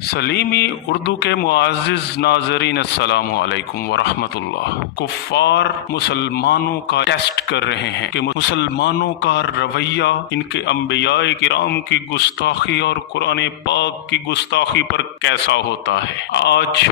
Salimi Urdu के मुआज़्ज़िज़ नाज़रीन अस्सलामु अलैकुम वरहमतुल्लाह। कुफ़ार मुसलमानों का टेस्ट कर रहे हैं कि मुसलमानों का रवैया इनके अंबियाए किराम की गुस्ताखी और कुरान पाक की गुस्ताखी पर कैसा होता है। आज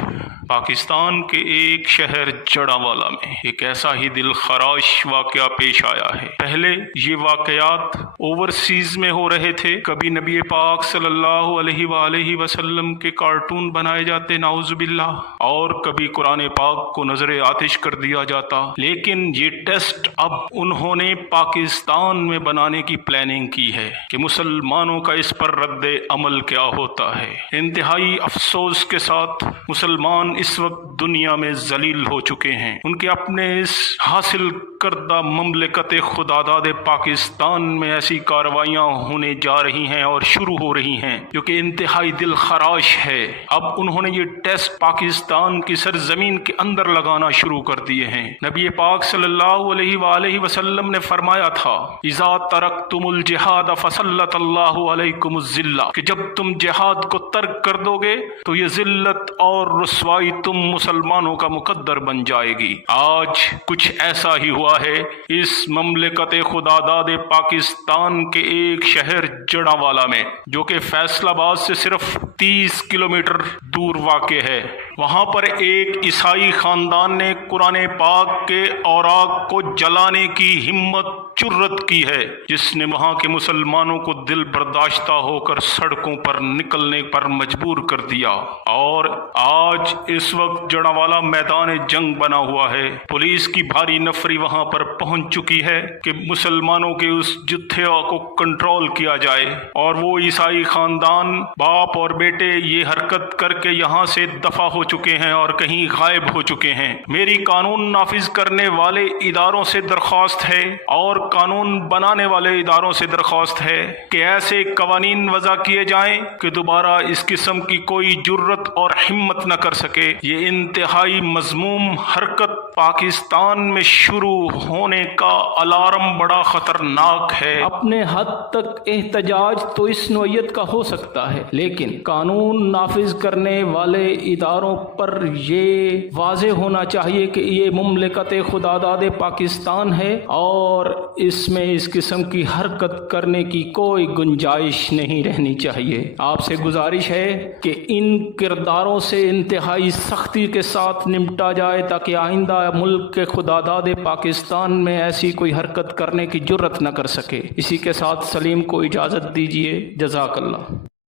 पाकिस्तान के एक शहर जड़ावाला में एक ऐसा ही दिल खराश वाक़या पेश आया है। पहले ये वाक़यात ओवरसीज में हो रहे थे, कभी नबी पाक सल्लल्लाहु अलैहि वसल्लम के कार्टून बनाए जाते नाउज़ुबिल्लाह, और कभी कुरान पाक को नजर आतिश कर दिया जाता। लेकिन ये टेस्ट अब उन्होंने पाकिस्तान में बनाने की प्लानिंग की है कि मुसलमानों का इस पर रद्द अमल क्या होता है। इंतहाई अफसोस के साथ मुसलमान इस वक्त दुनिया में जलील हो चुके हैं। उनके अपने इस हासिल करदा ममलिकत खुदादाद पाकिस्तान में ऐसी कार्रवाइयाँ होने जा रही हैं और शुरू हो रही हैं जो कि इंतहाई दिल खराश है। अब उन्होंने ये टेस्ट पाकिस्तान की सरजमीन के अंदर लगाना शुरू कर दिए हैं। नबी पाक सल्लल्लाहु अलैहि वसल्लम ने फरमाया था, इज़ा तरक्तुमुल जिहाद फसल्लतल्लाहु अलैकुमुज़ ज़िल्ला, कि जब तुम जिहाद को तर्क कर दोगे तो ये जिल्लत और रुसवाई तुम मुसलमानों का मुकद्दर बन जाएगी। आज कुछ ऐसा ही हुआ है। इस ममलिकत खुदादाद पाकिस्तान के एक शहर जड़ावाला में, जो कि फैसलाबाद से सिर्फ 30 किलोमीटर दूर वाक़े है, वहां पर एक ईसाई खानदान ने कुरान पाक के औराक को जलाने की हिम्मत जुर्रत की है, जिसने वहां के मुसलमानों को दिल बर्दाश्ता होकर सड़कों पर निकलने पर मजबूर कर दिया। और आज इस वक्त जड़ावाला मैदान जंग बना हुआ है। पुलिस की भारी नफरी वहां पर पहुंच चुकी है कि मुसलमानों के उस जुत्थे को कंट्रोल किया जाए, और वो ईसाई खानदान बाप और बेटे ये हरकत करके यहाँ से दफा हो चुके हैं और कहीं गायब हो चुके हैं। मेरी कानून नाफिज करने वाले इदारों से दरख्वास्त है और कानून बनाने वाले इदारों से दरख्वास्त है कि ऐसे कवानीन वज़ा किए जाएं कि दोबारा इस किस्म की कोई जुर्रत और हिम्मत न कर सके। ये इंतहाई मजमूम हरकत पाकिस्तान में शुरू होने का अलार्म बड़ा खतरनाक है। अपने हद तक एहतजाज तो इस नौयत का हो सकता है, लेकिन कानून नाफिज करने वाले इदारों पर ये वाज़े होना चाहिए कि ये मुमलिकत खुदादाद पाकिस्तान है और इसमें इस किस्म की हरकत करने की कोई गुंजाइश नहीं रहनी चाहिए। आपसे गुजारिश है कि इन किरदारों से इंतहाई सख्ती के साथ निपटा जाए ताकि आइंदा मुल्क के खुदादाद पाकिस्तान में ऐसी कोई हरकत करने की जुर्रत न कर सके। इसी के साथ सलीम को इजाज़त दीजिए। जज़ाकल्लाह।